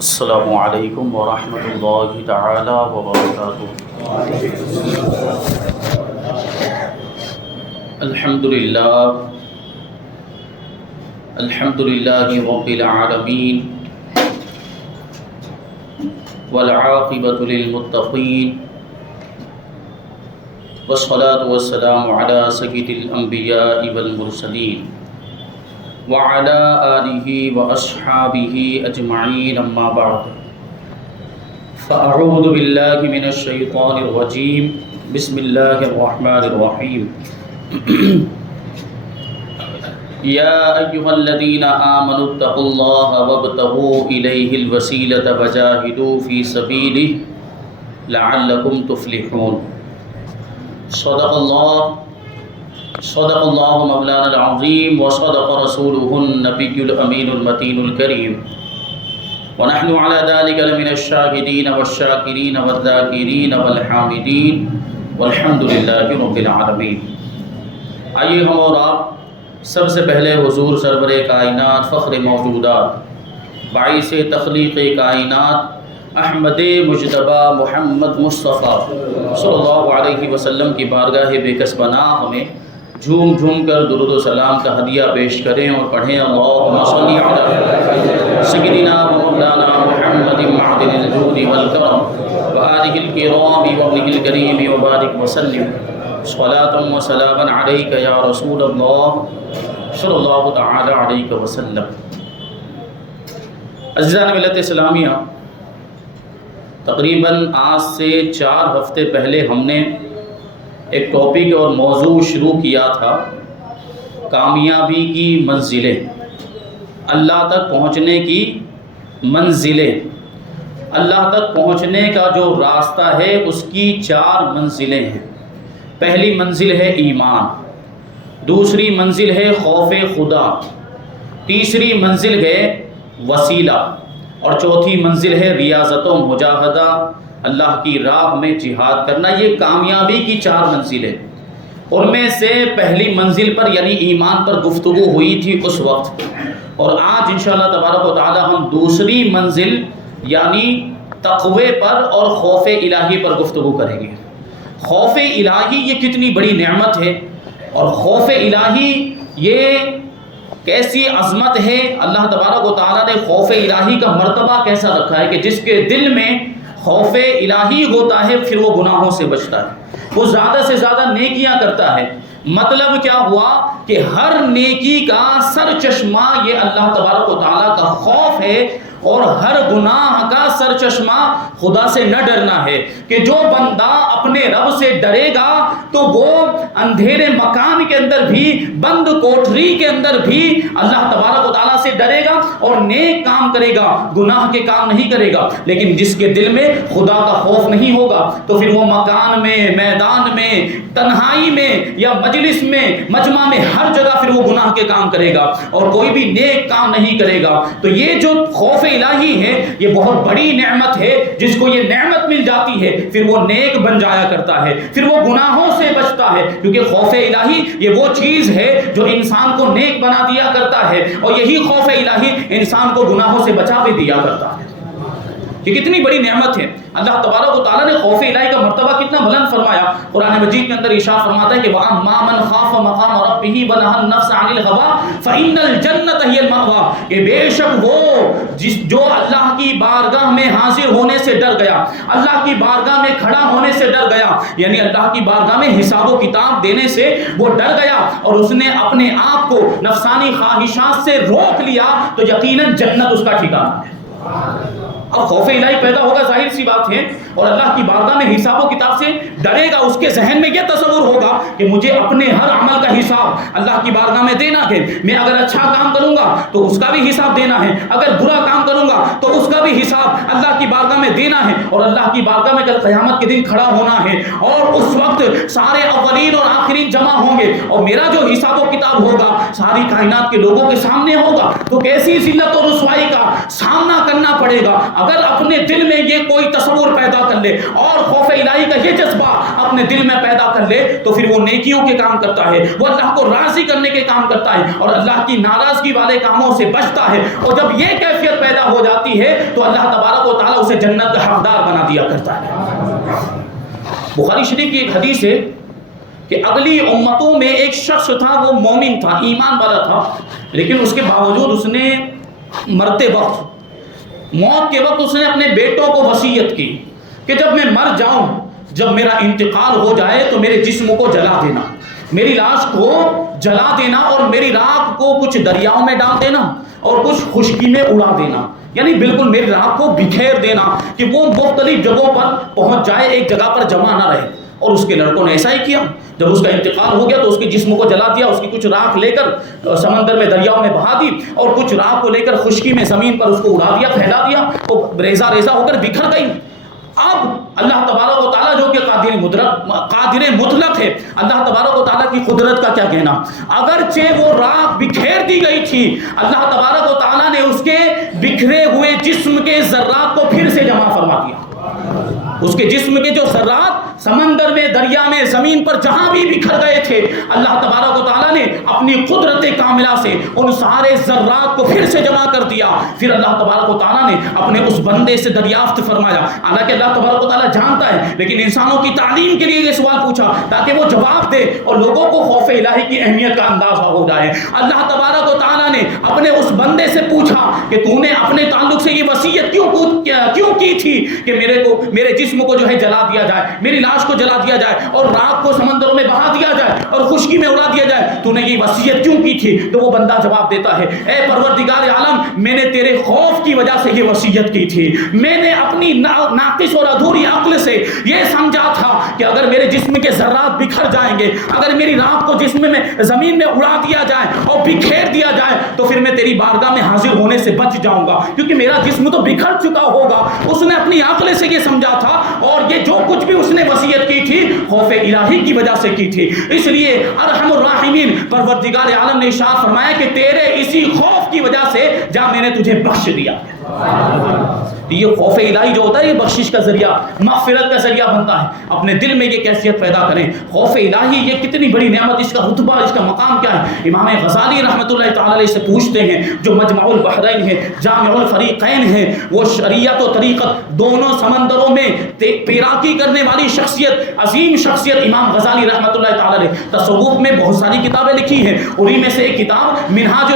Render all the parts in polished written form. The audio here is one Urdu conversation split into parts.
السلام علیکم ورحمۃ اللہ تعالی وبرکاتہ۔ الحمد للہ رب العالمین والعاقبۃ للمتقین والصلاة والسلام علی سید الانبیاء والمرسلین وعلى آلہ واصحابہ اجمعین، اما بعد فاعوذ باللہ من الشیطان الرجیم، بسم اللہ الرحمن الرحیم۔ یا ایہا الذین آمنوا اتقوا اللہ وابتغوا الیہ الوسیلۃ وجاہدوا فی سبیلہ لعلکم تفلحون۔ صدق اللہ مولانا العظیم وصدق رسولہ النبی الامین المتین الکریم، ونحن علی ذلک لمن الشاہدین والشاکرین والذاکرین والحامدین والحمد للہ رب العالمین۔ آئیے ہم اور آپ سب سے پہلے حضور سرور کائنات، فخر موجودات، باعث تخلیق کائنات، احمد مجتبیٰ محمد مصطفیٰ صلی اللہ علیہ وسلم کی بارگاہ بے کس پناہ میں جھوم جھوم کر درود و سلام کا ہدیہ پیش کریں اور پڑھیں اللہم صلی علی سیدنا و مولانا محمد معدن الجود والکرم وآلہ الکرام وابنہ الکریم وبارک وسلم صلاۃ و سلاما علیک یا رسول اللہ صلی اللہ تعالی علیہ وسلم۔ عزیزان ملت اسلامیہ، تقریباً آج سے 4 ہفتے پہلے ہم نے ایک ٹاپک اور موضوع شروع کیا تھا، کامیابی کی منزلیں، اللہ تک پہنچنے کی منزلیں، اللہ تک پہنچنے کا جو راستہ ہے اس کی 4 منزلیں ہیں۔ پہلی منزل ہے ایمان، دوسری منزل ہے خوف خدا، تیسری منزل ہے وسیلہ، اور چوتھی منزل ہے ریاضت و مجاہدہ، اللہ کی راہ میں جہاد کرنا۔ یہ کامیابی کی 4 منزلیں، ان میں سے پہلی منزل پر یعنی ایمان پر گفتگو ہوئی تھی اس وقت، اور آج انشاءاللہ تبارک و تعالی ہم دوسری منزل یعنی تقوی پر اور خوف الہی پر گفتگو کریں گے۔ خوف الہی یہ کتنی بڑی نعمت ہے، اور خوف الہی یہ کیسی عظمت ہے، اللہ تبارک و تعالیٰ نے خوف الہی کا مرتبہ کیسا رکھا ہے کہ جس کے دل میں خوف الہی ہوتا ہے پھر وہ گناہوں سے بچتا ہے، وہ زیادہ سے زیادہ نیکیاں کرتا ہے۔ مطلب کیا ہوا کہ ہر نیکی کا سر چشمہ یہ اللہ تبارک و تعالیٰ کا خوف ہے، اور ہر گناہ کا سر چشمہ خدا سے نہ ڈرنا ہے، کہ جو بندہ اپنے رب سے ڈرے گا تو وہ اندھیرے مکان کے اندر بھی، بند کوٹری کے اندر بھی اللہ تبارک و تعالیٰ سے ڈرے گا اور نیک کام کرے گا، گناہ کے کام نہیں کرے گا۔ لیکن جس کے دل میں خدا کا خوف نہیں ہوگا تو پھر وہ مکان میں، میدان میں، تنہائی میں یا مجلس میں، مجمع میں، ہر جگہ پھر وہ گناہ کے کام کرے گا اور کوئی بھی نیک کام نہیں کرے گا۔ تو یہ جو خوف الہی ہے یہ بہت بڑی نعمت ہے، جس کو یہ نعمت مل جاتی ہے پھر وہ نیک بن جایا کرتا ہے، پھر وہ گناہوں سے بچتا ہے، کیونکہ خوف الہی یہ وہ چیز ہے جو انسان کو نیک بنا دیا کرتا ہے، اور یہی خوف الہی انسان کو گناہوں سے بچا بھی دیا کرتا ہے۔ یہ کتنی بڑی نعمت ہے۔ اللہ تبارک و تعالیٰ نے خوف الہی کا مرتبہ کتنا بلند فرمایا۔ قرآن مجید کے اندر ارشاد فرماتا ہے کہ وَأَمَّا مَنْ خَافَ مَقَامَ رَبِّهِ وَنَهَى النَّفْسَ عَنِ الْهَوَىٰ فَإِنَّ الْجَنَّةَ هِيَ الْمَأْوَىٰ، کہ بے شک وہ جو اللہ کی بارگاہ میں حاضر ہونے سے ڈر گیا، اللہ کی بارگاہ میں کھڑا ہونے سے ڈر گیا، یعنی اللہ کی بارگاہ میں حساب و کتاب دینے سے وہ ڈر گیا اور اس نے اپنے آپ کو نفسانی خواہشات سے روک لیا، تو یقیناً جنت اس کا ٹھکانہ ہے۔ اب خوف الہی پیدا ہوگا، ظاہر سی بات ہے، اور اللہ کی بارگاہ میں حساب و کتاب سے ڈرے گا، اس کے ذہن میں یہ تصور ہوگا کہ مجھے اپنے ہر عمل کا حساب اللہ کی بارگاہ میں دینا ہے، میں اگر اچھا کام کروں گا تو اس کا بھی حساب دینا ہے، اگر برا کام کروں گا تو اس کا بھی حساب اللہ کی بارگاہ میں دینا ہے، اور اللہ کی بارگاہ میں کل قیامت کے دن کھڑا ہونا ہے، اور اس وقت سارے اولین اور آخرین جمع ہوں گے، اور میرا جو حساب و کتاب ہوگا ساری کائنات کے لوگوں کے سامنے ہوگا، تو کیسی ذلت اور رسوائی کا سامنا کرنا پڑے گا۔ اگر اپنے دل میں یہ کوئی تصور پیدا کر لے اور خوف الہی کا یہ جذبہ اپنے دل میں پیدا کر لے تو پھر وہ نیکیوں کے کام کرتا ہے، وہ اللہ کو راضی کرنے کے کام کرتا ہے اور اللہ کی ناراضگی والے کاموں سے بچتا ہے۔ اور جب یہ کیفیت پیدا ہو جاتی ہے تو تو اللہ تبارک و تعالیٰ اسے جنت کا حقدار بنا دیا کرتا ہے۔ بخاری شریف کی ایک حدیث ہے کہ اگلی امتوں میں ایک شخص تھا، وہ مومن تھا، ایمان والا تھا، لیکن اس کے باوجود اس نے مرتے وقت، موت کے وقت اس نے اپنے بیٹوں کو وصیت کی کہ جب میں مر جاؤں، جب میرا انتقال ہو جائے تو میرے جسم کو جلا دینا، میری لاش کو جلا دینا، اور میری راکھ کو کچھ دریاؤں میں ڈال دینا اور کچھ خشکی میں اڑا دینا، یعنی بالکل میری راکھ کو بکھیر دینا کہ وہ مختلف جگہوں پر پہنچ جائے، ایک جگہ پر جمع نہ رہے۔ اور اس کے لڑکوں نے ایسا ہی کیا، جب اس کا انتقال ہو گیا تو اس کے جسم کو جلا دیا، اس کی کچھ راکھ لے کر سمندر میں، دریاؤں میں بہا دی، اور کچھ راکھ کو لے کر خشکی میں زمین پر اس کو اڑا دیا، پھیلا دیا، وہ ریزہ ریزہ ہو کر بکھر گئی۔ اب اللہ تبارک و تعالیٰ جو کہ قادر مطلق ہے، اللہ تبارک و تعالیٰ کی قدرت کا کیا کہنا، اگرچہ وہ راکھ بکھیر دی گئی تھی، اللہ تبارک و تعالیٰ نے اس کے بکھرے ہوئے جسم کے ذرات کو پھر سے جمع فرما دیا۔ اس کے جسم کے جو ذرات سمندر میں، دریا میں، زمین پر جہاں بھی بکھر گئے تھے، اللہ تبارک و تعالیٰ نے اپنی قدرت کاملہ سے ان سارے ذرات کو پھر سے جمع کر دیا۔ پھر اللہ تبارک و تعالیٰ نے اپنے اس بندے سے دریافت فرمایا، حالانکہ اللہ تبارک و تعالیٰ جانتا ہے، لیکن انسانوں کی تعلیم کے لیے یہ سوال پوچھا تاکہ وہ جواب دے اور لوگوں کو خوف الہی کی اہمیت کا اندازہ ہو جائے۔ اللہ تبارک و تعالیٰ نے اپنے اس بندے سے پوچھا کہ تو نے اپنے تعلق سے یہ وصیت کیوں کی تھی کہ میرے جسم کو جو ہے جلا دیا جائے، میری لاش کو جلا دیا جائے اور راکھ کو سمندروں میں بہا دیا جائے اور خشکی میں اڑا دیا جائے، تو نے یہ وصیت کیوں کی تھی؟ تو وہ بندہ جواب دیتا ہے، اے پروردگار عالم، میں نے تیرے خوف کی وجہ سے یہ وصیت کی تھی، میں نے اپنی ناقص اور ادھوری عقل سے یہ سمجھا تھا کہ اگر میرے جسم کے ذرات بکھر جائیں گے، اگر میری راکھ کو جسم میں زمین میں اڑا دیا جائے اور بکھیر دیا جائے تو پھر میں تیری بارگاہ میں حاضر ہونے سے بچ جاؤں گا، کیونکہ میرا جسم تو بکھر چکا ہوگا۔ اس نے اپنی عقل سے یہ سمجھا تھا، اور یہ جو کچھ بھی اس نے وصیت کی تھی خوف الہی کی وجہ سے کی تھی۔ اس لیے ارحم الراحمین پروردگار عالم نے ارشاد فرمایا کہ تیرے اسی خوف کی وجہ سے جا میں نے تجھے بخش دیا۔ یہ خوف الہی جو ہوتا ہے یہ بخشش کا ذریعہ، مغفرت کا ذریعہ بنتا ہے۔ اپنے دل میں یہ کیفیت پیدا کریں، خوف الہی یہ کتنی بڑی نعمت، اس کا رتبہ، اس کا مقام کیا ہے۔ امام غزالی رحمۃ اللہ تعالی علیہ سے پوچھتے ہیں، جو مجمع البحرین ہے، جامع الفریقین ہے، وہ شریعت و طریقت دونوں سمندروں میں تیراکی کرنے والی شخصیت، عظیم شخصیت امام غزالی رحمۃ اللہ تعالی علیہ۔ تصوف میں بہت ساری کتابیں لکھی ہیں، انہی میں سے ایک کتاب منہاج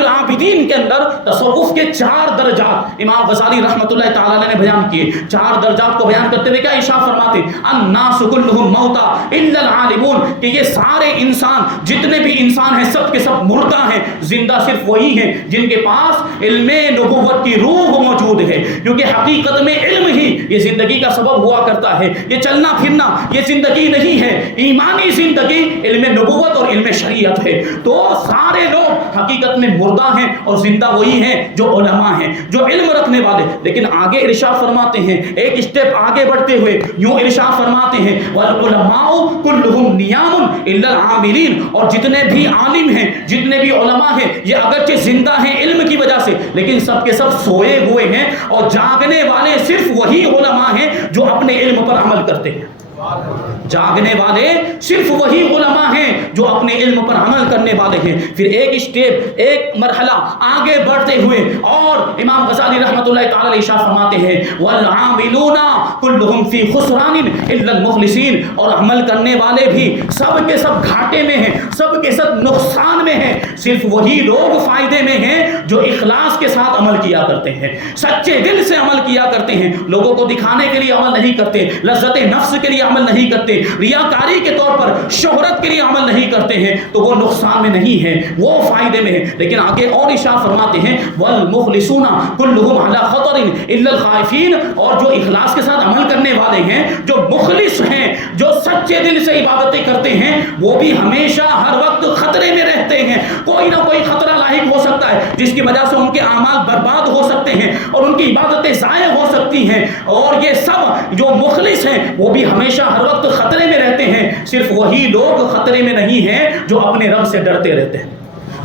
العابدین کے اندر تصوف کے 4 درجات امام غزالی رحمۃ اللہ تعالی علیہ نے بیان کیے۔ 4 درجات کو بیان کرتے ہوئے کیا ارشاد فرماتے ہیں، الناس کلہم موتا الا العالمون، کہ یہ سارے انسان، جتنے بھی انسان ہیں، سب کے سب مردہ ہیں، زندہ صرف وہی ہیں جن کے پاس علم نبوت کی روح موجود ہے، کیونکہ حقیقت میں علم ہی یہ زندگی کا سبب ہوا کرتا ہے۔ یہ چلنا پھرنا یہ زندگی نہیں ہے، ایمانی زندگی علم نبوت اور علم شریعت ہے۔ تو سارے لوگ حقیقت میں مردہ ہیں اور زندہ وہی ہیں جو علماء ہیں، جو علم رکھنے والے۔ لیکن آگے ارشاد فرماتے ہیں، ایک اسٹیپ آگے بڑھتے ہوئے یوں ارشاد فرماتے ہیں، والعلماء کلہم نیام الا العاملین، اور جتنے بھی عالم ہیں، جتنے بھی علماء ہیں، یہ اگرچہ زندہ ہیں علم کی وجہ سے، لیکن سب کے سب سوئے ہوئے ہیں، اور جاگنے والے صرف وہی علماء ہیں جو اپنے علم پر عمل کرتے ہیں۔ جاگنے والے صرف وہی علماء ہیں جو اپنے علم پر عمل کرنے والے ہیں۔ پھر ایک اسٹیپ، ایک مرحلہ آگے بڑھتے ہوئے اور امام غزالی رحمۃ اللہ تعالی علیہ ارشاد فرماتے ہیں، والعاملون کلہم فی خسران الا المخلصین، اور عمل کرنے والے بھی سب کے سب گھاٹے میں ہیں، سب کے سب نقصان میں ہیں، صرف وہی لوگ فائدے میں ہیں جو اخلاص کے ساتھ عمل کیا کرتے ہیں، سچے دل سے عمل کیا کرتے ہیں، لوگوں کو دکھانے کے لیے عمل نہیں کرتے، لذت نفس کے لیے عمل نہیں کرتے، ریاکاری کے طور پر شہرت کے لیے عمل نہیں کرتے ہیں، تو وہ نقصان میں نہیں ہے، وہ فائدے میں ہے۔ لیکن آگے اور ارشاد فرماتے ہیں، والمخلصون کلہم علی خطر الا الخائفین، اور جو اخلاص کے ساتھ عمل کرنے والے ہیں، جو مخلص ہیں، جو سچے دل سے عبادتیں کرتے ہیں، وہ بھی ہمیشہ ہر وقت خطرے میں رہتے ہیں۔ کوئی نہ کوئی خطرہ لاحق ہو سکتا ہے جس کی وجہ سے ان کے اعمال برباد ہو سکتے ہیں اور ان کی عبادتیں ضائع ہو سکتی ہیں، اور یہ سب جو مخلص ہیں وہ بھی ہمیشہ ہر وقت خطرے میں رہتے ہیں۔ صرف وہی لوگ خطرے میں نہیں ہیں جو اپنے رب سے ڈرتے رہتے ہیں،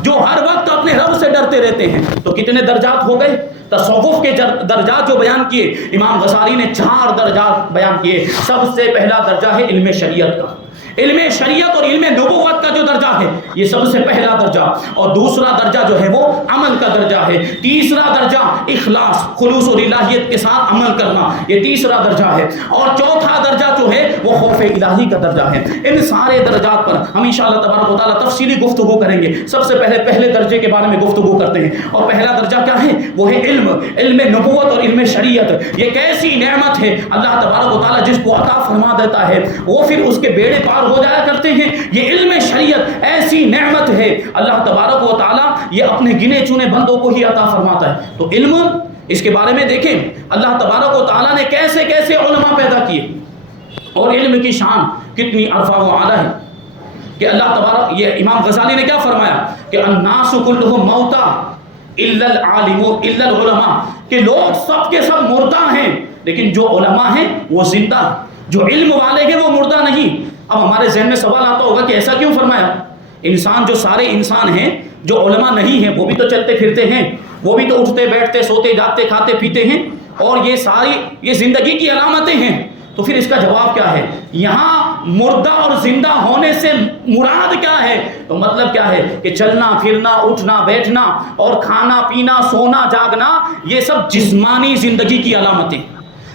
جو ہر وقت اپنے رب سے ڈرتے رہتے ہیں۔ تو کتنے درجات ہو گئے؟ تصوف کے درجات جو بیان کیے امام غزالی نے 4 درجات بیان کیے۔ سب سے پہلا درجہ ہے علم شریعت کا۔ علم شریعت اور علم نبوت کا جو درجہ ہے یہ سب سے پہلا درجہ، اور دوسرا درجہ جو ہے وہ عمل کا درجہ ہے، تیسرا درجہ اخلاص خلوص اور الہیت کے ساتھ عمل کرنا، یہ تیسرا درجہ ہے، اور چوتھا درجہ جو ہے وہ خوف الہی کا درجہ ہے۔ ان سارے درجات پر ہم انشاءاللہ تبارک و تعالیٰ تفصیلی گفتگو کریں گے۔ سب سے پہلے درجے کے بارے میں گفتگو کرتے ہیں، اور پہلا درجہ کیا ہے؟ وہ ہے علم نبوت اور علم شریعت۔ یہ کیسی نعمت ہے اللہ تبارک و تعالیٰ جس کو عطا فرما دیتا ہے وہ پھر اس کے بیڑے پار ہو جایا کرتے ہیں۔ یہ علم شریعت ایسی نعمت ہے اللہ تبارک و تعالیٰ یہ اپنے گنے چنے بندوں کو ہی عطا فرماتا ہے۔ تو علم، اس کے بارے میں دیکھیں اللہ تبارک و تعالیٰ نے کیسے کیسے علماء پیدا کیے، اور علم کی شان کتنی عرفہ و اعلیٰ ہے کہ اللہ تبارک، یہ امام غزالی نے کیا فرمایا کہ الناس کلہم موتا الا العلماء، کہ لوگ سب کے سب مردہ ہیں لیکن جو علماء ہیں وہ زندہ ہیں، جو علم والے ہیں وہ مردہ نہیں۔ اب ہمارے ذہن میں سوال آتا ہوگا کہ ایسا کیوں فرمایا؟ انسان جو سارے انسان ہیں جو علماء نہیں ہیں وہ بھی تو چلتے پھرتے ہیں، وہ بھی تو اٹھتے بیٹھتے سوتے جاگتے کھاتے پیتے ہیں، اور یہ ساری یہ زندگی کی علامتیں ہیں۔ تو پھر اس کا جواب کیا ہے؟ یہاں مردہ اور زندہ ہونے سے مراد کیا ہے؟ تو مطلب کیا ہے کہ چلنا پھرنا اٹھنا بیٹھنا اور کھانا پینا سونا جاگنا یہ سب جسمانی زندگی کی علامتیں،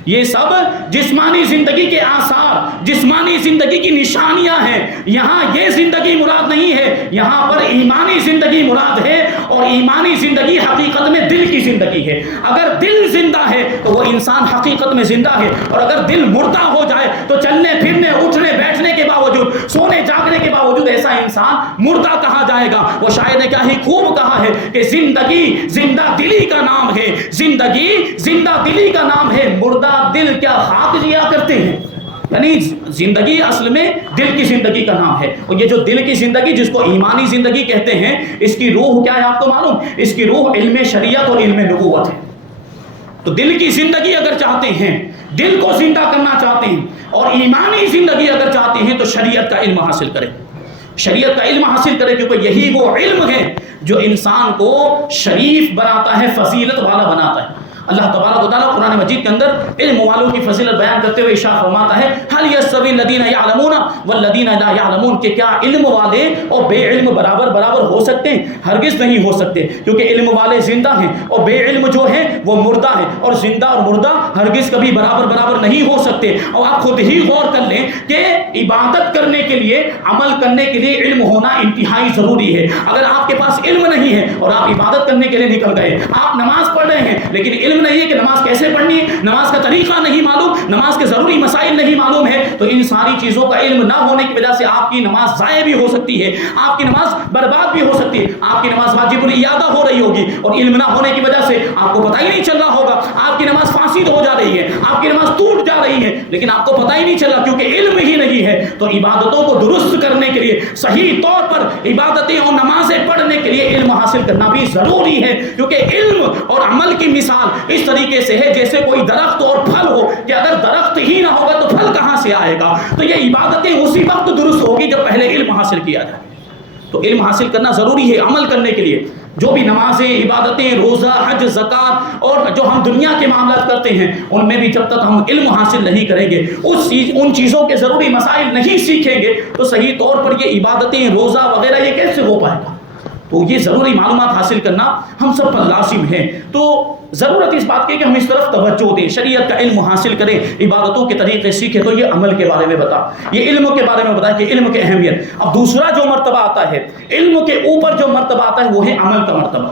یہ سب جسمانی زندگی کے آثار، جسمانی زندگی کی نشانیاں ہیں۔ یہاں یہ زندگی مراد نہیں ہے، یہاں پر ایمانی زندگی مراد ہے، اور ایمانی زندگی حقیقت میں دل کی زندگی ہے۔ اگر دل زندہ ہے تو وہ انسان حقیقت میں زندہ ہے، اور اگر دل مردہ ہو جائے تو چلنے پھرنے اٹھنے بیٹھنے کے باوجود سونے جاگنے کے باوجود ایسا انسان مردہ کہا جائے گا۔ وہ شاعر نے کیا ہی خوب کہا ہے کہ زندگی زندہ دلی کا نام ہے، زندگی زندہ دلی کا نام ہے، مردہ دل کیا خاک جیا کرتے ہیں۔ یعنی زندگی اصل میں دل کی زندگی کا نام ہے، اور یہ جو دل کی زندگی جس کو ایمانی زندگی کہتے ہیں، اس کی روح کیا ہے آپ کو معلوم؟ اس کی روح علم شریعت اور علم نبوت ہے۔ تو دل کی زندگی اگر چاہتے ہیں، دل کو زندہ کرنا چاہتے ہیں، اور ایمانی زندگی اگر چاہتے ہیں تو شریعت کا علم حاصل کریں، شریعت کا علم حاصل کریں، کیونکہ یہی وہ علم ہے جو انسان کو شریف بناتا ہے، فضیلت والا بناتا ہے۔ اللہ تبارک و تعالیٰ قرآن مجید کے اندر علم والوں کی فضیلت بیان کرتے ہوئے ارشاد فرماتا ہے هل يستوي الذين يعلمون والذين لا يعلمون، کہ کیا علم والے اور بے علم برابر ہو سکتے ہیں؟ ہرگز نہیں ہو سکتے، کیونکہ علم والے زندہ ہیں اور بے علم جو ہیں وہ مردہ ہیں، اور زندہ اور مردہ ہرگز کبھی برابر نہیں ہو سکتے۔ اور آپ خود ہی غور کر لیں کہ عبادت کرنے کے لیے، عمل کرنے کے لیے علم ہونا انتہائی ضروری ہے۔ اگر آپ کے پاس علم نہیں ہے اور آپ عبادت کرنے کے لیے نکل گئے، آپ نماز پڑھ رہے ہیں لیکن علم نہیں ہے کہ نماز کیسے پڑھنی ہے، نماز کا طریقہ نہیں معلوم، نماز کے ضروری مسائل نہیں معلوم ہے، تو ان ساری چیزوں کا علم نہ ہونے کی وجہ سے آپ کی نماز ضائع بھی ہو سکتی ہے، آپ کی نماز برباد بھی ہو سکتی ہے، آپ کی نماز واجب الاعادہ ہو رہی ہوگی، اور علم نہ ہونے کی وجہ سے آپ کو پتہ ہی نہیں چل رہا ہوگا، آپ کی نماز فاسد ہو جا رہی ہے، آپ کی نماز ٹوٹ جا رہی ہے، لیکن آپ کو پتہ ہی نہیں چلا کیونکہ علم ہی نہیں ہے۔ تو عبادتوں کو درست کرنے کے لیے، صحیح طور پر عبادتیں اور نمازیں پڑھنے کے لیے علم حاصل کرنا بھی ضروری ہے، کیونکہ علم اور عمل کی مثال اس طریقے سے ہے جیسے کوئی درخت اور پھل ہو، کہ اگر درخت ہی نہ ہوگا تو پھل کہاں سے آئے گا؟ تو یہ عبادتیں اسی وقت درست ہوگی جب پہلے علم حاصل کیا جائے۔ تو علم حاصل کرنا ضروری ہے عمل کرنے کے لیے۔ جو بھی نمازیں، عبادتیں، روزہ، حج، زکوٰۃ اور جو ہم دنیا کے معاملات کرتے ہیں، ان میں بھی جب تک ہم علم حاصل نہیں کریں گے، ان چیزوں کے ضروری مسائل نہیں سیکھیں گے، تو صحیح طور پر یہ عبادتیں، روزہ وغیرہ یہ کیسے ہو پائے گا؟ تو یہ ضروری معلومات حاصل کرنا ہم سب پر لازم ہے۔ تو ضرورت اس بات کی کہ ہم اس طرف توجہ دیں، شریعت کا علم حاصل کریں، عبادتوں کے طریقے سیکھیں۔ تو یہ عمل کے بارے میں بتا، یہ علم کے بارے میں بتا کہ علم کی اہمیت۔ اب دوسرا جو مرتبہ آتا ہے، علم کے اوپر جو مرتبہ آتا ہے وہ ہے عمل کا مرتبہ۔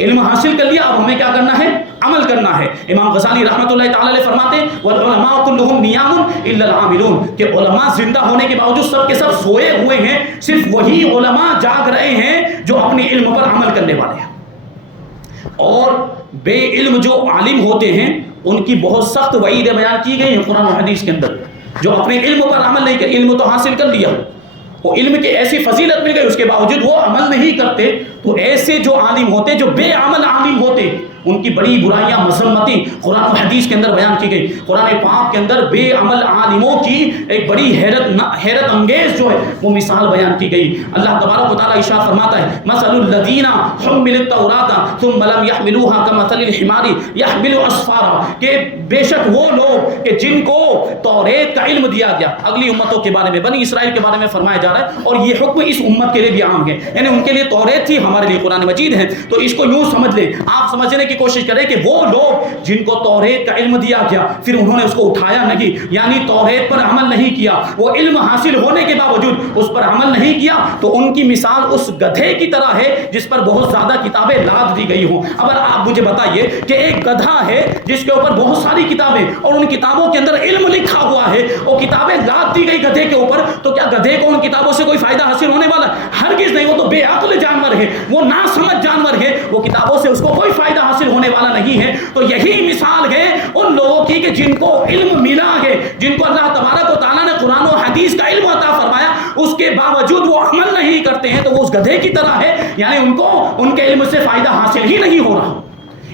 علم حاصل کر لیا، اب ہمیں کیا کرنا ہے؟ عمل کرنا ہے۔ امام غزالی رحمۃ اللہ تعالی علیہ فرماتے ہیں والعلماء كلهم نيام الا العاملون، کہ علماء زندہ ہونے کے باوجود سب کے سب سوئے ہوئے ہیں، صرف وہی علماء جاگ رہے ہیں جو اپنے علم پر عمل کرنے والے ہیں۔ اور بے علم جو عالم ہوتے ہیں ان کی بہت سخت وعیدیں بیان کی گئی ہیں قرآن و حدیث کے اندر، جو اپنے علم پر عمل نہیں کرتے، علم تو حاصل کر لیا، وہ علم کی ایسی فضیلت مل گئی، اس کے باوجود وہ عمل نہیں کرتے، تو ایسے جو عالم ہوتے، جو بے عمل عالم ہوتے، ان کی بڑی برائیاں مذمتی قرآن و حدیث کے اندر بیان کی گئی. قرآن پاک کے اندر بے عمل عالموں کی ایک بڑی حیرت انگیز جو ہے وہ مثال بیان کی گئی. اللہ تبارک و تعالیٰ ارشاد فرماتا ہے مثل الذین حملوا التوراۃ ثم لم يحملوها كمثل الحمار يحمل اسفارا، کہ بے شک وہ لوگ کہ جن کو توریت کا علم دیا گیا، اگلی امتوں کے بارے میں بنی اسرائیل کے بارے میں فرمایا جا رہا ہے، اور یہ حکم اس امت کے لیے بھی عام ہے، یعنی ان کے لیے توریت تھی، ہمارے لیے قرآن مجید ہے. تو اس کو یوں سمجھ لیں، آپ سمجھنے کی کوشش کریں کہ وہ لوگ جن کو توریت کا علم دیا گیا پھر انہوں نے اس کو اٹھایا نہیں، یعنی توریت پر عمل نہیں کیا، وہ علم حاصل ہونے کے باوجود اس پر عمل نہیں کیا، تو ان کی مثال اس گدھے کی طرح ہے جس پر بہت زیادہ کتابیں لاد دی گئی ہوں. اب آپ مجھے بتائیے کہ ایک گدھا ہے جس کے اوپر بہت ساری کتابیں اور ان کتابوں کے اندر علم لکھا ہوا ہے، اور کتابیں لاد دی گئی گدھے کے اوپر، تو کیا گدھے کو ان کتابوں سے کوئی فائدہ حاصل ہونے والا؟ ہرگز نہیں. وہ تو بے عقل جانور ہے، وہ ناسمجھ جانور ہے، وہ کتابوں سے اس کو کوئی فائدہ حاصل ہونے والا نہیں ہے. تو یہی مثال ہے ان لوگوں کی کہ جن کو علم ملا ہے، جن کو اللہ تبارک و تعالیٰ نے قرآن و حدیث کا علم عطا فرمایا، اس کے باوجود وہ عمل نہیں کرتے ہیں، تو وہ اس گدھے کی طرح ہے، یعنی ان کو ان کے علم سے فائدہ حاصل ہی نہیں ہو رہا.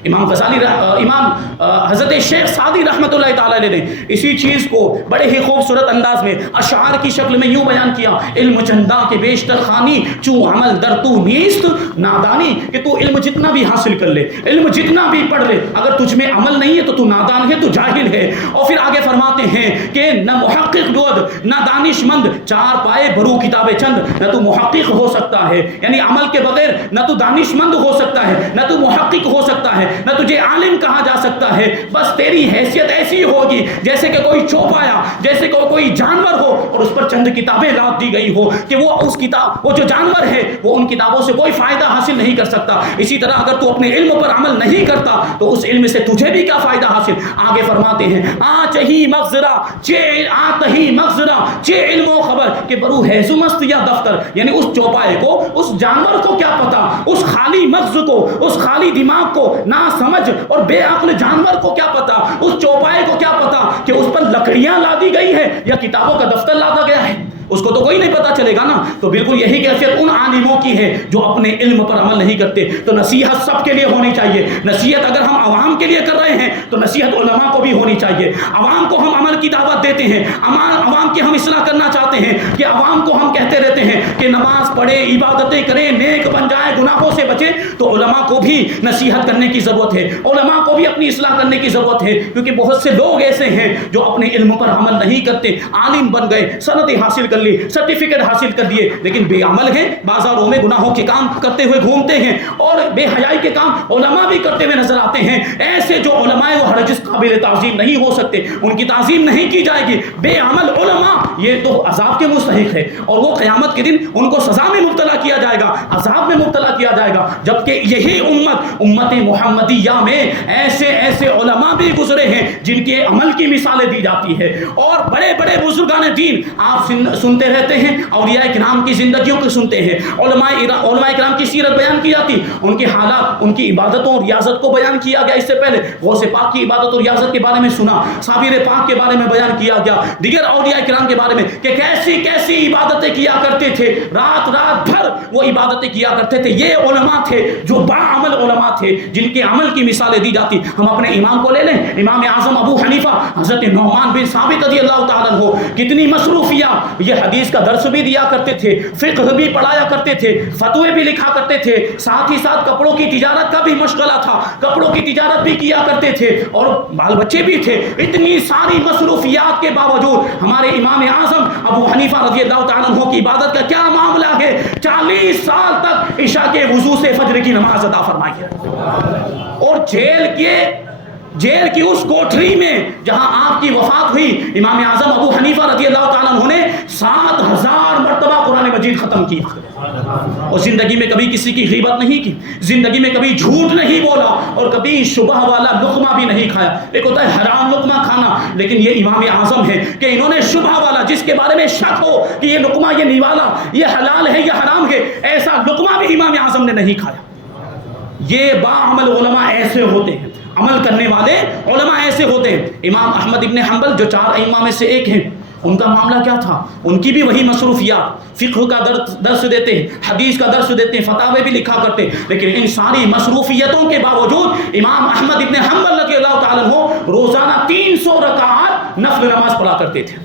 امام حضرت شیخ سعدی رحمۃ اللہ تعالی علیہ نے اسی چیز کو بڑے ہی خوبصورت انداز میں اشعار کی شکل میں یوں بیان کیا: علم چندہ کے بیشتر خانی چوں عمل در تو نیست نادانی، کہ تو علم جتنا بھی حاصل کر لے، علم جتنا بھی پڑھ لے، اگر تجھ میں عمل نہیں ہے تو تو نادان ہے، تو جاہل ہے. اور پھر آگے فرماتے ہیں کہ نہ محقق دود نہ دانش مند، چار پائے بھرو کتابیں چند، نہ تو محقق ہو سکتا ہے، یعنی عمل کے بغیر نہ تو دانش مند ہو سکتا ہے، نہ تو محقق ہو سکتا ہے، نہ تجھے عالم کہا جا سکتا ہے. بس تیری حیثیت ایسی ہوگی جیسے کہ کوئی چوپایا، جیسے کہ کوئی جانور ہو اور اس پر چند کتابیں لاد دی گئی ہو کہ وہ جو جانور ہے وہ ان کتابوں سے کوئی فائدہ حاصل نہیں کر سکتا. اسی طرح اگر تو اپنے علم پر عمل نہیں کرتا تو اس علم سے تجھے بھی کیا فائدہ حاصل. آگے فرماتے ہیں آتہی مغزرہ چے علم و خبر کہ برو حیث مست یا دفتر، یعنی اس چوپائے کو، اس جانور کو کیا پتا، اس خالی مغز کو، اس خالی دماغ کو، نہ سمجھ اور بے عقل جانور کو کیا پتا، اس چوپائے کو کیا پتا کہ اس پر لکڑیاں لادی گئی ہے یا کتابوں کا دفتر لادا گیا ہے، اس کو تو کوئی نہیں پتا چلے گا نا. تو بالکل یہی کیفیت ان عالموں کی ہے جو اپنے علم پر عمل نہیں کرتے. تو نصیحت سب کے لیے ہونی چاہیے. نصیحت اگر ہم عوام کے لیے کر رہے ہیں تو نصیحت علماء کو بھی ہونی چاہیے. عوام کو ہم عمل کی دعوت دیتے ہیں، عوام کی ہم اصلاح کرنا چاہتے ہیں کہ عوام کو ہم کہتے رہتے ہیں کہ نماز پڑھے، عبادتیں کریں، نیک بن جائے، گناہوں سے بچے. تو علماء کو بھی نصیحت کرنے کی ضرورت ہے، علماء کو بھی اپنی اصلاح کرنے کی ضرورت ہے، کیونکہ بہت سے لوگ ایسے ہیں جو اپنے علم پر عمل نہیں کرتے، عالم بن گئے، سند حاصل کر لی، سرٹیفکیٹ حاصل کر لیے، لیکن بے عمل ہیں، بازاروں میں گناہوں کے کام کرتے ہوئے گھومتے ہیں، اور بے حیائی کے کام علماء بھی کرتے ہوئے نظر آتے ہیں. ایسے جو علماء وہ ہرگز قابل تعظیم نہیں ہو سکتے، ان کی تعظیم نہیں کی جائے گی. بے عمل علماء یہ تو عذاب کے مستحق ہے، اور وہ قیامت کے دن ان کو سزا میں مبتلا کیا جائے گا، عذاب میں مبتلا کیا جائے گا. جبکہ یہی امت محمدیہ میں ایسے علماء بھی گزرے ہیں جن کے عمل کی مثالیں دی جاتی ہے. اور بڑے بڑے بزرگان دین آپ سنتے رہتے ہیں، اولیاء کرام کی زندگیوں کو سنتے ہیں، علماء کرام کی سیرت بیان کی جاتی، ان کے حالات، ان کی عبادتوں اور ریاضت کو بیان کیا گیا. اس سے پہلے غوث پاک کی عبادت اور ریاضت کے بارے میں سنا، صابر پاک کے بارے میں بیان کیا گیا، دیگر اولیاء کرام کے بارے میں کہ کیسی کیسی عبادتیں کیا کرتے تھے، رات بھر وہ عبادتیں کیا کرتے تھے. یہ علماء تھے جو باعمل علماء تھے، جن کے عمل کی مثالیں دی جاتی. ہم اپنے امام کو لے لیں، امام اعظم ابو حنیفہ حضرت نعمان بن ثابت رضی اللہ تعالیٰ عنہ، کتنی مصروفیات، یہ حدیث کا درس بھی دیا کرتے تھے، فقہ بھی پڑھایا کرتے تھے، فتوے بھی لکھا کرتے تھے، ساتھ ہی ساتھ کپڑوں کی تجارت کا بھی مشغلہ تھا، کپڑوں کی تجارت بھی کیا کرتے تھے، اور بال بچے بھی تھے. اتنی ساری مصروفیات کے باوجود ہمارے امام اعظم ابو حنیفہ رضی اللہ تعالیٰ عنہ کی عبادت کا کیا معاملہ ہے؟ 40 سال تک عشاء کے وضو سے فجر کی نماز ادا فرمائی ہے، اور جیل کی اس کوٹری میں جہاں آپ کی وفات ہوئی، امام اعظم ابو حنیفہ رضی اللہ تعالیٰ عنہ نے 7000 مرتبہ قرآن مجید ختم کیا، اور زندگی میں کبھی کسی کی غیبت نہیں کی، زندگی میں کبھی جھوٹ نہیں بولا، اور کبھی شبہ والا لقمہ بھی نہیں کھایا. ایک ہوتا ہے حرام لقمہ کھانا، لیکن یہ امام اعظم ہے کہ انہوں نے شبہ والا، جس کے بارے میں شک ہو کہ یہ لقمہ، یہ نیوالا، یہ حلال ہے یا حرام ہے، ایسا لقمہ بھی امام اعظم نے نہیں کھایا. یہ باعمل علماء ایسے ہوتے ہیں، عمل کرنے والے علماء ایسے ہوتے ہیں. امام احمد ابن حنبل جو 4 ائمہ میں سے ایک ہیں، ان کا معاملہ کیا تھا؟ ان کی بھی وہی مصروفیات، فقہ کا درس دیتے ہیں، حدیث کا درس دیتے ہیں، فتاوے بھی لکھا کرتے، لیکن ان ساری مصروفیتوں کے باوجود امام احمد ابن حنبل رضی اللہ تعالیٰ عنہ روزانہ 300 رکعات نفل نماز پڑھا کرتے تھے،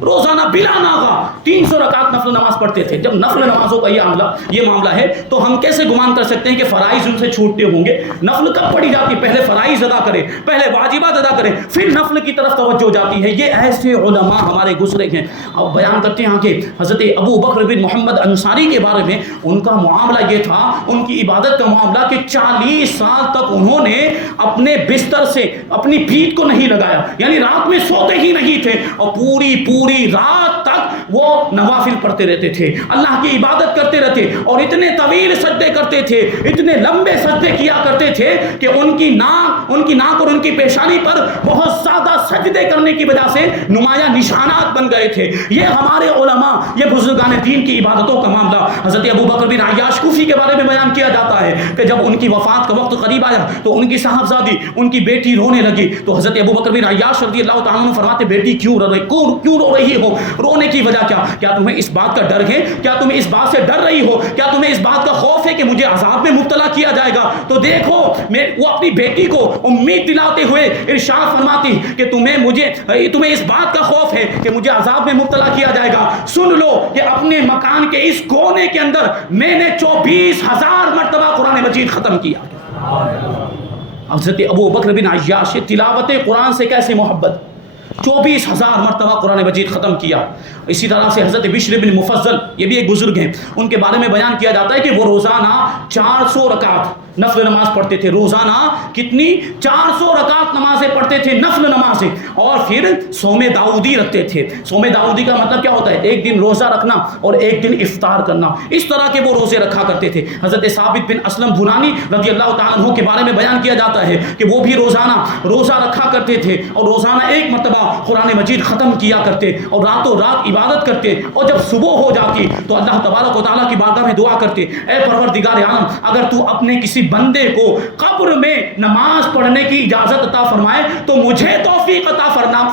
روزانہ بلا ناغہ 300 رکعت نفل نماز پڑھتے تھے۔ جب نفل نمازوں کا یہ معاملہ ہے تو ہم کیسے گمان کر سکتے ہیں کہ فرائض ان سے چھوٹتے ہوں گے؟ نفل کب پڑھی جاتی؟ پہلے فرائض ادا کرے، پہلے واجبات ادا کرے، پھر نفل کی طرف توجہ جاتی ہے۔ یہ ایسے علماء ہمارے گزرے ہیں، اور بیان کرتے ہیں کہ حضرت ابو بکر بن محمد انصاری کے بارے میں ان کا معاملہ یہ تھا، ان کی عبادت کا معاملہ کہ 40 سال تک انہوں نے اپنے بستر سے اپنی پیٹھ کو نہیں لگایا، یعنی رات میں سوتے ہی نہیں تھے، اور پوری رات تک وہ نوافل پڑھتے رہتے تھے، اللہ کی عبادت کرتے رہتے، اور اتنے طویل سجدے کرتے تھے، اتنے لمبے سجدے کیا کرتے تھے کہ ان کی ناک اور ان کی پیشانی پر بہت زیادہ سجدے کرنے کی وجہ سے نمایاں نشانات بن گئے تھے۔ یہ ہمارے علماء، یہ بزرگان دین کی عبادتوں کا معاملہ۔ حضرت ابو بکر بن عیاش کوفی کے بارے میں بیان کیا جاتا ہے کہ جب ان کی وفات کا وقت قریب آیا تو ان کی صاحبزادی، ان کی بیٹی رونے لگی، تو حضرت ابو بکر بن عیاش رضی اللہ تعالیٰ عنہ فرماتے، بیٹی کیوں رو رہی ہو؟ رونے کی وجہ کیا تمہیں اس بات کا ڈر ہے؟ کیا تمہیں اس بات سے ڈر رہی ہو؟ کیا تمہیں اس بات کا خوف ہے کہ مجھے عذاب میں مبتلا کیا جائے گا؟ تو دیکھو وہ اپنی بیٹی کو امید دلاتے ہوئے ارشاد فرماتی کہ تمہیں اس بات کا خوف ہے کہ مجھے عذاب میں مبتلا کیا جائے گا، سن لو کہ اپنے مکان کے اس کونے کے اندر میں نے 24,000 مرتبہ قرآن مجید ختم کیا۔ حضرت ابو بکر بن عیاش تلاوت قرآن سے کیسے محبت، 24,000 مرتبہ قرآن مجید ختم کیا۔ اسی طرح سے حضرت بشر بن مفضل، یہ بھی ایک بزرگ ہیں، ان کے بارے میں بیان کیا جاتا ہے کہ وہ روزانہ 400 رکعت نفل نماز پڑھتے تھے۔ روزانہ کتنی؟ 400 رکعت نمازیں پڑھتے تھے، نفل نمازیں، اور پھر صوم داؤدی رکھتے تھے۔ صوم داؤدی کا مطلب کیا ہوتا ہے؟ ایک دن روزہ رکھنا اور ایک دن افطار کرنا، اس طرح کے وہ روزے رکھا کرتے تھے۔ حضرت ثابت بن اسلم بنانی رضی اللہ تعالیٰ عنہ کے بارے میں بیان کیا جاتا ہے کہ وہ بھی روزانہ روزہ رکھا کرتے تھے، اور روزانہ ایک مرتبہ قرآن مجید ختم کیا کرتے، اور راتوں رات عبادت کرتے، اور جب صبح ہو جاتی تو اللہ تبارک و تعالیٰ کی بارگاہ میں دعا کرتے، اے پروردگار عالم، اگر تو اپنے کسی بندے کو قبر میں نماز پڑھنے کی اجازت عطا فرمائے تو مجھے توفیق عطا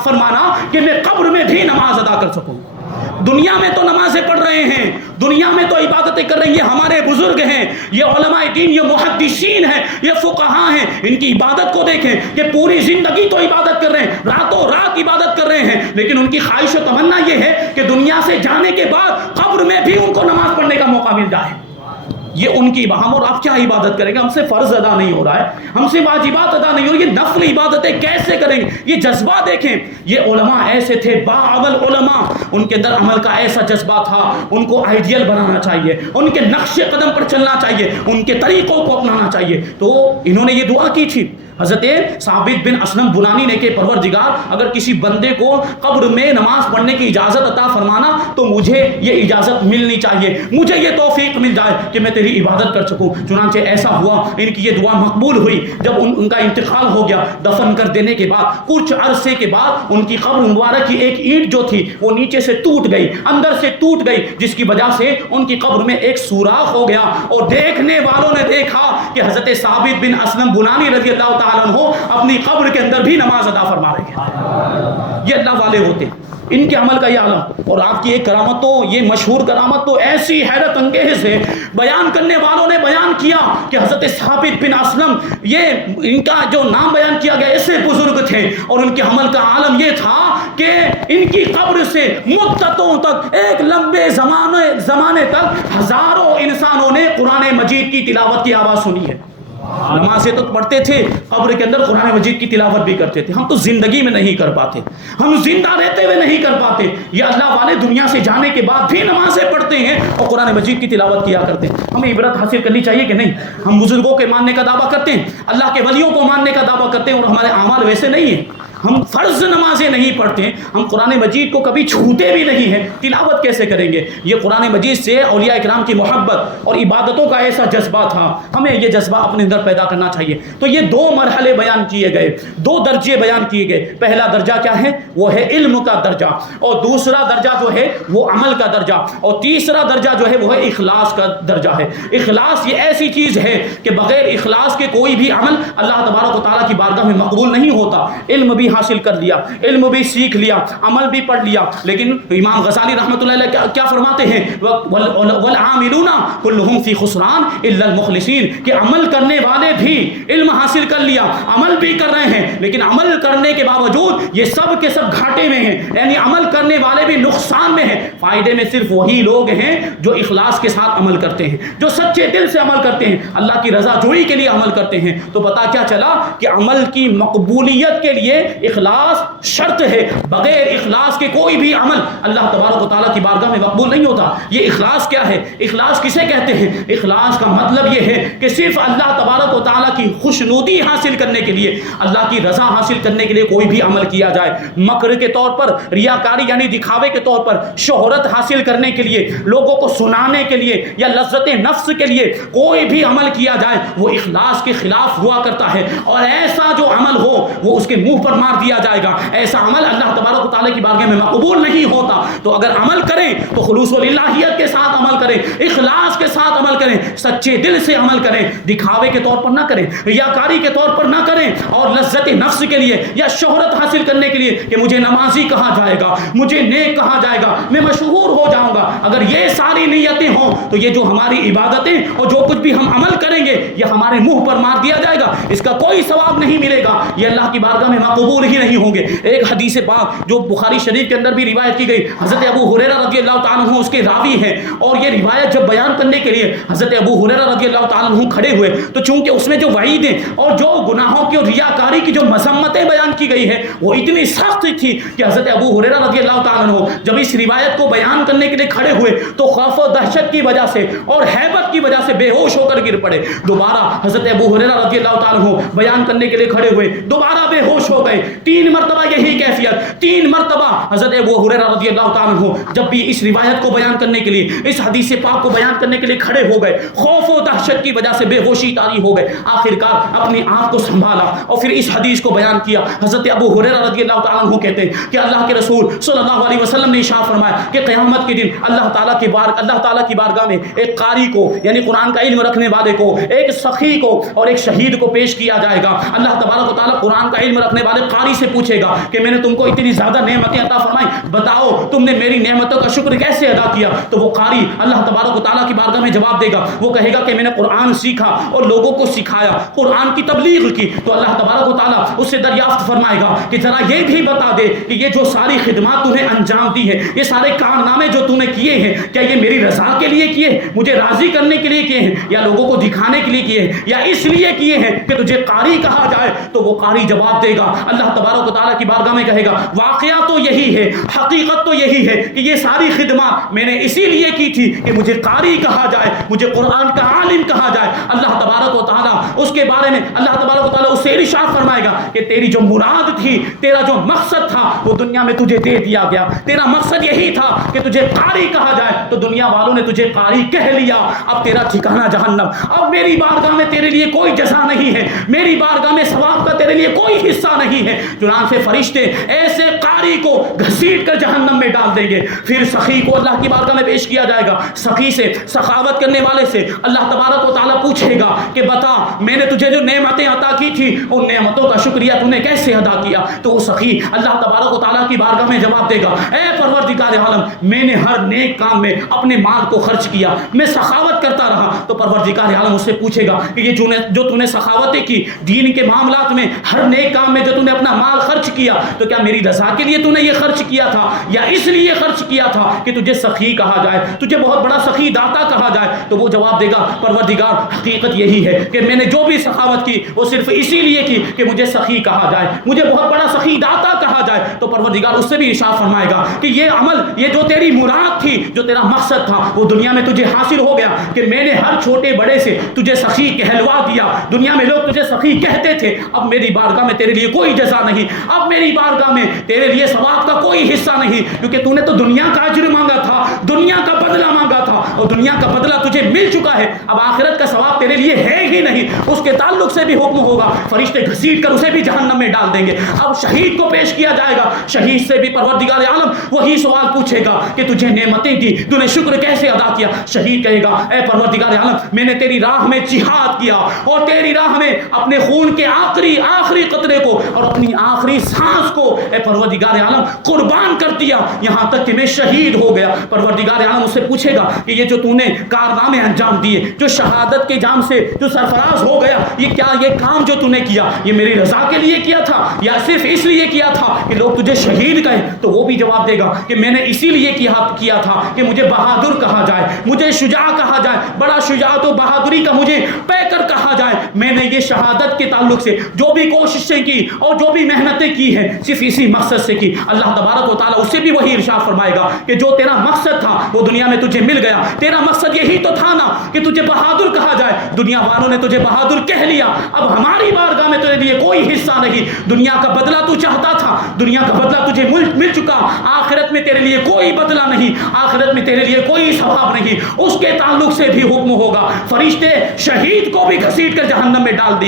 فرمانا کہ میں قبر میں بھی نماز ادا کر سکوں۔ دنیا میں تو نمازیں پڑھ رہے ہیں، دنیا میں تو عبادتیں کر رہے ہیں، یہ ہمارے بزرگ ہیں، یہ علماء دین، یہ محدثین ہیں، یہ فقہاء ہیں، ان کی عبادت کو دیکھیں کہ پوری زندگی تو عبادت کر رہے ہیں، راتوں رات عبادت کر رہے ہیں، لیکن ان کی خواہش و تمنا یہ ہے کہ دنیا سے جانے کے بعد قبر میں بھی ان کو نماز پڑھنے کا موقع مل جائے۔ یہ ان کی ہم اور آپ کیا عبادت کریں گے؟ ہم سے فرض ادا نہیں ہو رہا ہے، ہم سے واجبات ادا نہیں ہو رہی، یہ نفل عبادتیں کیسے کریں گے؟ یہ جذبہ دیکھیں، یہ علماء ایسے تھے، باعمل علماء، ان کے اندر عمل کا ایسا جذبہ تھا، ان کو آئیڈیل بنانا چاہیے، ان کے نقش قدم پر چلنا چاہیے، ان کے طریقوں کو اپنانا چاہیے۔ تو انہوں نے یہ دعا کی تھی حضرت ثابت بن اسلم بنانی نے کہ پروردگار اگر کسی بندے کو قبر میں نماز پڑھنے کی اجازت عطا فرمانا تو مجھے یہ اجازت ملنی چاہیے، مجھے یہ توفیق مل جائے کہ میں تیری عبادت کر سکوں۔ چنانچہ ایسا ہوا، ان کی یہ دعا مقبول ہوئی۔ جب ان کا انتقال ہو گیا، دفن کر دینے کے بعد کچھ عرصے کے بعد ان کی قبر مبارک کی ایک اینٹ جو تھی وہ نیچے سے ٹوٹ گئی، اندر سے ٹوٹ گئی، جس کی وجہ سے ان کی قبر میں ایک سوراخ ہو گیا، اور دیکھنے والوں نے دیکھا کہ حضرت ثابت بن اسلم بنانی رضی اللہ تعالیٰ عنہ اپنی قبر کے اندر بھی نماز ادا فرما رہے ہیں۔ یہ اللہ والے ہوتے ہیں، ان کے عمل کا یہ عالم۔ اور آپ کی ایک کرامت تو، یہ مشہور کرامت تو ایسی حیرت انگیز ہے، بیان کرنے والوں نے بیان کیا کہ حضرت ثابت بن اسلم، یہ ان کا جو نام بیان کیا گیا، ایسے بزرگ تھے، اور ان کے عمل کا عالم یہ تھا کہ ان کی قبر سے مدتوں تک، ایک لمبے زمانے تک ہزاروں انسانوں نے قرآن مجید کی تلاوت کی آواز سنی ہے۔ نمازیں تو پڑھتے تھے، قبر کے اندر قرآن مجید کی تلاوت بھی کرتے تھے۔ ہم تو زندگی میں نہیں کر پاتے، ہم زندہ رہتے ہوئے نہیں کر پاتے۔ یہ اللہ والے دنیا سے جانے کے بعد بھی نمازیں پڑھتے ہیں اور قرآن مجید کی تلاوت کیا کرتے ہیں۔ ہمیں عبرت حاصل کرنی چاہیے کہ نہیں؟ ہم بزرگوں کے ماننے کا دعویٰ کرتے ہیں، اللہ کے ولیوں کو ماننے کا دعویٰ کرتے ہیں، اور ہمارے اعمال ویسے نہیں ہیں۔ ہم فرض نمازیں نہیں پڑھتے ہیں، ہم قرآن مجید کو کبھی چھوتے بھی نہیں ہیں، تلاوت کیسے کریں گے؟ یہ قرآن مجید سے اولیاء اکرام کی محبت اور عبادتوں کا ایسا جذبہ تھا، ہمیں یہ جذبہ اپنے اندر پیدا کرنا چاہیے۔ تو یہ دو مرحلے بیان کیے گئے، دو درجے بیان کیے گئے۔ پہلا درجہ کیا ہے؟ وہ ہے علم کا درجہ، اور دوسرا درجہ جو ہے وہ عمل کا درجہ، اور تیسرا درجہ جو ہے وہ ہے اخلاص کا درجہ ہے۔ اخلاص یہ ایسی چیز ہے کہ بغیر اخلاص کے کوئی بھی عمل اللہ تبارک و تعالیٰ کی بارگاہ میں مقبول نہیں ہوتا۔ علم بھی بھی حاصل کر لیا، علم بھی سیکھ لیا، عمل بھی پڑھ لیا، لیکن امام غزالی رحمۃ اللہ علیہ کیا فرماتے ہیں، والعاملون کلہم فی خسران الا المخلصین، کہ عمل کرنے والے بھی علم حاصل کر لیا، عمل بھی کر رہے ہیں، لیکن عمل کرنے کے باوجود یہ سب کے سب گھاٹے میں ہیں، یعنی عمل کرنے والے بھی نقصان میں ہیں۔ فائدے میں صرف وہی لوگ ہیں جو اخلاص کے ساتھ عمل کرتے ہیں، جو سچے دل سے عمل کرتے ہیں، اللہ کی رضا جوئی کے لیے عمل کرتے ہیں۔ تو پتہ کیا چلا کہ عمل کی مقبولیت کے لیے اخلاص شرط ہے، بغیر اخلاص کے کوئی بھی عمل اللہ تبارک و تعالیٰ کی بارگاہ میں مقبول نہیں ہوتا۔ یہ اخلاص کیا ہے؟ اخلاص کسے کہتے ہیں؟ اخلاص کا مطلب یہ ہے کہ صرف اللہ تبارک و تعالیٰ کی خوشنودی حاصل کرنے کے لیے، اللہ کی رضا حاصل کرنے کے لیے کوئی بھی عمل کیا جائے، مکر کے طور پر، ریاکاری یعنی دکھاوے کے طور پر، شہرت حاصل کرنے کے لیے، لوگوں کو سنانے کے لیے یا لذت نفس کے لیے کوئی بھی عمل کیا جائے وہ اخلاص کے خلاف ہوا کرتا ہے، اور ایسا جو عمل ہو وہ اس کے منہ پر مار دیا جائے گا۔ ایسا عمل اللہ تبارک و تعالیٰ کی بارگاہ میں مقبول نہیں ہوتا۔ تو اگر عمل کریں تو خلوص و للہیت کے ساتھ عمل کریں، اخلاص کے ساتھ عمل کریں، سچے دل سے عمل کریں، دکھاوے کے طور پر نہ کریں، ریاکاری کے طور پر نہ کریں، اور لذت نفس کے لیے یا شہرت حاصل کرنے کے لیے کہ مجھے نمازی کہا جائے گا، مجھے نیک کہا جائے گا، میں مشہور ہو جاؤں گا۔ اگر یہ ساری نیتیں ہوں تو یہ جو ہماری عبادتیں اور جو کچھ بھی ہم عمل کریں گے یہ ہمارے منہ پر مار دیا جائے گا، اس کا کوئی ثواب نہیں ملے گا، یہ اللہ کی بارگاہ میں مقبول ہی نہیں ہوں گے۔ ایک حدیث پاک جو بخاری شریف کے اندر بھی روایت کی گئی، حضرت ابو ہریرہ رضی اللہ تعالیٰ عنہ اس کے راوی ہیں، اور یہ روایت جب بیان کرنے کے لیے حضرت ابو ہریرہ رضی اللہ تعالیٰ عنہ کھڑے ہوئے تو چونکہ اس میں جو وعیدیں اور جو گناہوں کی اور ریاکاری کی جو مذمتیں بیان کی گئی ہے وہ اتنی سخت تھی کہ حضرت ابو ہریرہ رضی اللہ تعالیٰ عنہ جب اس روایت کو بیان کرنے کے لیے کھڑے ہوئے تو خوف و دہشت کی وجہ سے اور ہیبت کی وجہ سے بے ہوش ہو کر گر پڑے۔ دوبارہ حضرت ابو ہریرہ رضی اللہ تعالیٰ عنہ بیان کرنے کے لیے کھڑے ہوئے، دوبارہ بے ہوش ہو گئے، 3 مرتبہ یہی کیفیت، 3 مرتبہ حضرت ابو ہریرہ رضی اللہ تعالیٰ عنہ جب بھی اس روایت کو بیان کرنے کے لیے، اس حدیث پاک کو بیان کرنے کے لیے کھڑے ہو گئے، خوف و دہشت کی وجہ سے بے ہوشی طاری ہو گئے، آخرکار اپنی آنکھ کو سنبھالا اور پھر اس حدیث کو بیان کیا۔ حضرت ابو ہریرہ رضی اللہ تعالیٰ عنہ کہتے ہیں کہ اللہ کے رسول صلی اللہ علیہ وسلم نے ارشاد فرمایا کہ قیامت کے دن اللہ تعالیٰ کی بارگاہ میں ایک قاری کو یعنی قرآن کا علم رکھنے والے کو، ایک سخی کو اور ایک شہید کو پیش کیا جائے گا۔ اللہ تبارک و تعالیٰ قرآن کا علم رکھنے والے قاری سے پوچھے گا کہ میں نے تم کو اتنی زیادہ نعمتیں عطا فرمائیں، بتاؤ تم نے میری نعمتوں کا شکر کیسے ادا کیا؟ تو وہ قاری اللہ تبارک و تعالیٰ کی بارگاہ میں جواب دے گا، وہ کہے گا کہ میں نے قرآن سیکھا اور لوگوں کو سکھایا، قرآن کی تبلیغ کی۔ تو اللہ تبارک و تعالیٰ اس سے دریافت فرمائے گا کہ ذرا یہ بھی بتا دے کہ یہ جو ساری خدمات تو نے انجام دی ہے، یہ سارے کارنامے جو تو نے کیے ہیں، کیا یہ میری رضا کے لیے کیے، مجھے راضی کرنے کے لیے کیے ہیں، یا لوگوں کو دکھانے کے لیے کیے ہیں، یا اس لیے کیے ہیں کہ تجھے قاری کہا جائے؟ تو وہ قاری جواب دے گا، اللہ تبارک و تعالیٰ کی بارگاہ میں کہے گا واقعہ تو یہی ہے، حقیقت تو یہی ہے کہ یہ ساری خدمات میں نے اسی لیے کی تھی کہ مجھے قاری کہا جائے، مجھے قرآن کا عالم کہا جائے۔ اللہ تبارک و تعالیٰ اس کے بارے میں اللہ تبارک و تعالیٰ اس سے ارشاد فرمائے گا کہ تیری جو مراد تھی، تیرا جو مقصد تھا وہ دنیا میں تجھے دے دیا گیا، تیرا مقصد یہی تھا کہ تجھے قاری کہا جائے، تو دنیا والوں نے تجھے قاری کہہ لیا، اب تیرا ٹھکانہ جہنم، اب میری بارگاہ میں تیرے لیے کوئی جزا نہیں ہے، میری بارگاہ میں ثواب کا تیرے لیے کوئی حصہ نہیں ہے۔ چنانچہ فرشتے ایسے قاری کو گھسیٹ کر جہنم میں ڈال دیں گے۔ پھر سخی کو اللہ کی بارگاہ میں پیش کیا جائے گا، سخی سے، سخاوت کرنے والے سے اللہ تبارک و تعالیٰ پوچھے گا کہ بتا میں نے تجھے جو نعمتیں عطا کی تھی ان نعمتوں کا شکریہ تو نے کیسے ادا کیا؟ تو وہ سخی اللہ تبارک و تعالیٰ کی بارگاہ میں جواب دے گا، اے پروردگار عالم، میں نے ہر نیک کام میں اپنے مال کو خرچ کیا، میں سخاوت کرتا رہا۔ تو پروردگار عالم اس سے پوچھے گا کہ یہ جو تو نے سخاوتیں کی دین کے معاملات میں، ہر نیک کام میں جو تو نے اپنا مال خرچ کیا، تو کیا میری رضا کے لیے تو نے یہ خرچ کیا تھا یا اس لیے خرچ کیا تھا کہ تجھے سخی کہا جائے، تجھے بہت بڑا سخی داتا کہا جائے؟ تو وہ جواب دے گا پروردگار حقیقت یہی ہے کہ میں نے جو بھی سخاوت کی وہ صرف اسی لیے کی کہ مجھے سخی کہا جائے، مجھے بہت بڑا سخی داتا کہا جائے۔ تو پروردگار اس سے بھی ارشاد فرمائے گا کہ یہ عمل، یہ جو تیری مراد تھی، جو تیرا مقصد تھا، وہ دنیا میں تجھے حاصل ہو گیا کہ میں نے ہر چھوٹے بڑے سے تجھے سخی کہلوا دیا، دنیا میں لوگ تجھے سخی کہتے تھے، اب میری بارگاہ میں تیرے لیے کوئی جزا نہیں، اب میری بارگاہ میں تیرے لیے ثواب کا کوئی حصہ نہیں، کیونکہ تو نے تو دنیا کا اجر مانگا تھا، دنیا کا بدلہ مانگا تھا، اور دنیا کا بدلہ تجھے مل چکا ہے، اب آخرت کا ثواب تیرے لیے ہے ہی نہیں۔ اس کے تعلق سے بھی حکم ہوگا، فرشتے گھسیٹ کر اسے بھی جہنم میں ڈال دیں گے۔ اب شہید کو پیش کیا جائے گا، شہید سے بھی پروردگار عالم وہی سوال پوچھے گا کہ تجھے نعمتیں دی، تو نے شکر کیسے ادا کیا؟ شہید کہے گا اے پروردگار عالم، میں نے تیری راہ میں جہاد کیا اور تیری راہ میں اپنے خون کے آخری قطرے کو اور اپنی آخری سانس کو اے پروردگار عالم قربان کر دیا، یہاں تک کہ میں شہید ہو گیا۔ پروردگار عالم اس سے پوچھے گا کہ یہ جو تو نے کارنامے انجام دیے، جو شہادت کے جام سے جو سرفراز ہو گیا، یہ کیا یہ کام جو تو نے کیا یہ میری رضا کے لیے کیا تھا یا صرف اس لیے کیا تھا کہ لوگ تجھے شہید کہیں؟ تو وہ بھی جواب دے گا کہ میں نے اسی لیے کیا تھا کہ مجھے بہادر کہا جائے، مجھے شجاع کہا جائے، بڑا شجاعت و بہادری کا مجھے پیکر کہا جائے۔ میں نے یہ شہادت کے تعلق سے جو بھی کوششیں کی اور جو بھی محنتیں کی ہیں صرف اسی مقصد سے کی۔ اللہ تبارک و تعالیٰ اس سے بھی وہی ارشاد فرمائے گا کہ جو تیرا مقصد تھا وہ دنیا میں تجھے مل گیا، تیرا مقصد یہی تو تھا نا کہ تجھے بہادر کہا جائے، دنیا والوں نے تجھے بہادر کہہ لیا، اب ہماری بارگاہ میں تیرے لیے کوئی حصہ نہیں۔ دنیا کا بدلہ تو چاہتا تھا، دنیا کا بدلہ تجھے مل چکا، آخرت میں تیرے لیے کوئی بدلہ نہیں، آخرت میں تیرے لیے کوئی ثواب نہیں۔ اس کے تعلق سے بھی حکم ہوگا، فرشتے شہید کو بھی گھسیٹ کر جہنم میں ڈال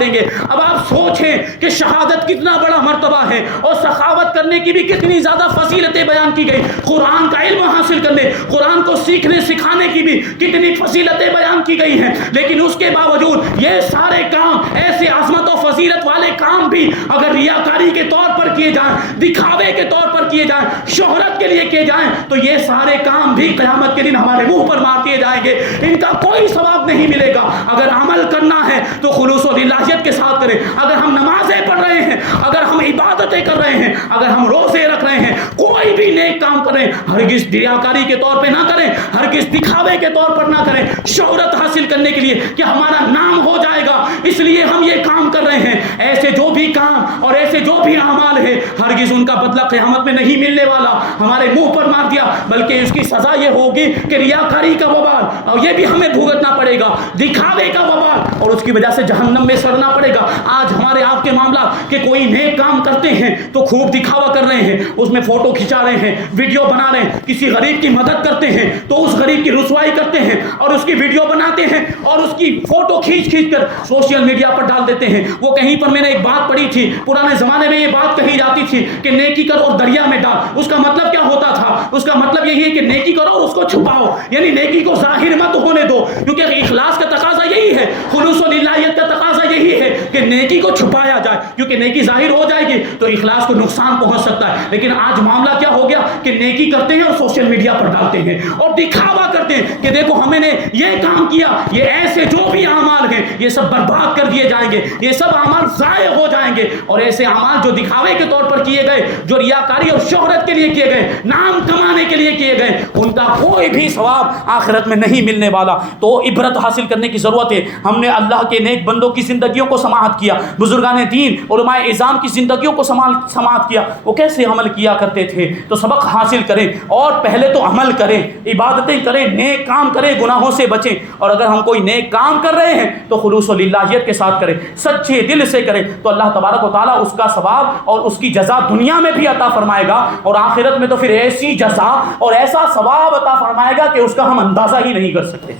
دیں گے۔ اب آپ سوچیں کہ شہادت کتنا بڑا مرتبہ ہے اور سخاوت کرنے کی بھی کتنی زیادہ فضیلتیں بیان کی گئی، قرآن کا علم حاصل کرنے، قرآن کو سیکھنے سکھانے کی بھی کتنی فضیلتیں بیان کی گئی ہیں، لیکن اس کے باوجود یہ سارے کام، ایسے عظمت و فضیلت والے کام بھی اگر ریاکاری کے طور پر کیے جائیں، دکھاوے کے طور پر کیے جائیں، شہرت کے لیے کیے جائیں، تو یہ سارے کام بھی قیامت کے دن ہمارے منہ پر مار دیے جائیں گے، ان کا کوئی ثواب نہیں ملے گا۔ اگر عمل کرنا ہے تو خلوص و للہیت کے ساتھ کریں، اگر ہم نمازیں پڑھ رہے ہیں، اگر ہم عبادتیں کر رہے ہیں، اگر ہم روزے رکھ رہے ہیں، کوئی بھی نیک کام کریں، ہرگز ریاکاری کے طور پہ نہ کریں، ہرگز دکھاوے کے طور پر نہ کریں، شہرت حاصل کرنے کے لیے کہ ہمارا نام ہو جائے گا اس لیے ہم یہ کام کر رہے ہیں۔ ایسے جو بھی کام اور ایسے جو بھی اعمال ہے ہرگز ان کا بدلہ قیامت میں نہیں ملنے والا، ہمارے منہ پر مار دیا، بلکہ اس کی سزا یہ ہوگی کہ ریاکاری کا وبال، اور یہ بھی ہمیں بھگتنا پڑے گا، دکھاوے کا وبال، اور اس کی وجہ سے جہنم میں سڑنا پڑے گا۔ آج ہمارے آپ کے معاملات کہ کوئی نیک کام کرتے ہیں تو خوب دکھاوا کر رہے ہیں، اس میں فوٹو کھنچا رہے ہیں، ویڈیو بنا رہے ہیں، کسی غریب کی مدد کرتے ہیں تو اس غریب کی رسوائی کرتے ہیں اور اس کی ویڈیو بناتے ہیں اور اس کی فوٹو کھینچ کر سوشل میڈیا پر ڈال دیتے ہیں۔ وہ کہیں پر میں نے ایک بات پڑھی تھی، پرانے زمانے میں یہ بات کہی جاتی تھی کہ نیکی کرو اور دریا میں ڈال۔ اس کا مطلب کیا ہوتا تھا؟ اس کا مطلب یہی ہے کہ نیکی کرو اور اس کو چھپاؤ، یعنی نیکی کو ظاہر مت ہونے دو، کیونکہ اخلاص کا تقاضا یہی ہے، خلوص و للہیت کا تقاضا یہی ہے کہ نیکی کو چھپایا جائے، کیونکہ نیکی ظاہر ہو جائے گی تو اخلاص کو نقصان پہنچ سکتا ہے۔ لیکن آج معاملہ کیا ہو گیا کہ نیکی کرتے ہیں اور سوشل میڈیا پر ڈالتے ہیں اور دکھاوا کرتے ہیں کہ دیکھو ہمیں نے یہ کام کیا، یہ ایسے جو بھی اعمال ہیں یہ سب برباد کر دیے جائیں گے، یہ سب اعمال ضائع ہو جائیں گے، اور ایسے اعمال جو دکھاوے کے طور پر کیے گئے، جو ریاکاری اور شہرت کے لیے کیے گئے، نام کمانے کے لیے کیے گئے، ان کا کوئی بھی ثواب آخرت میں نہیں ملنے والا۔ تو عبرت حاصل کرنے کی ضرورت ہے۔ ہم نے اللہ کے نیک بندوں کی زندگیوں کو سماعت کیا، بزرگان دین علماء اعظام کی زندگیوں کو سماعت کیا، وہ کیسے عمل کیا کرتے تھے، تو سبق حاصل کریں اور پہلے تو عمل کریں، عبادتیں کریں، نیک کام کریں، گناہوں سے بچیں، اور اگر ہم کوئی نیک کام کر رہے ہیں تو خلوص و للہیت کے ساتھ کریں، سچے دل سے کریں، تو اللہ تبارک و تعالیٰ اس کا ثواب اور اس کی جزا دنیا میں بھی عطا فرمائے گا، اور آخرت میں تو پھر ایسی جزا اور ایسا ثواب عطا فرمائے گا کہ اس کا ہم اندازہ ہی نہیں کر سکتے۔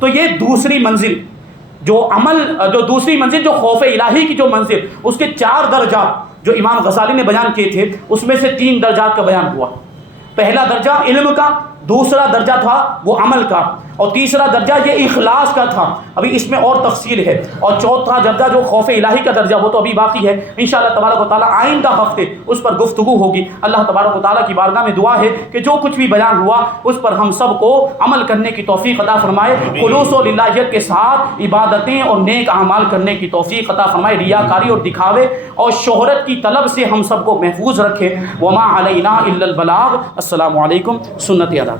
تو یہ دوسری منزل جو دوسری منزل جو خوف الہی کی جو منزل، اس کے 4 درجات جو امام غزالی نے بیان کیے تھے، اس میں سے 3 درجات کا بیان ہوا۔ پہلا درجہ علم کا، دوسرا درجہ تھا وہ عمل کا، اور تیسرا درجہ یہ اخلاص کا تھا۔ ابھی اس میں اور تفصیل ہے، اور چوتھا درجہ جو خوف الہی کا درجہ وہ تو ابھی باقی ہے، انشاءاللہ تبارک و تعالیٰ آئندہ ہفتے اس پر گفتگو ہوگی۔ اللہ تبارک و تعالیٰ کی بارگاہ میں دعا ہے کہ جو کچھ بھی بیان ہوا اس پر ہم سب کو عمل کرنے کی توفیق عطا فرمائے، خلوص و للہیت کے ساتھ عبادتیں اور نیک اعمال کرنے کی توفیق عطا فرمائے، ریاکاری اور دکھاوے اور شہرت کی طلب سے ہم سب کو محفوظ رکھے۔ وما علینا الا البلاغ۔ السلام علیکم، سنت ادا۔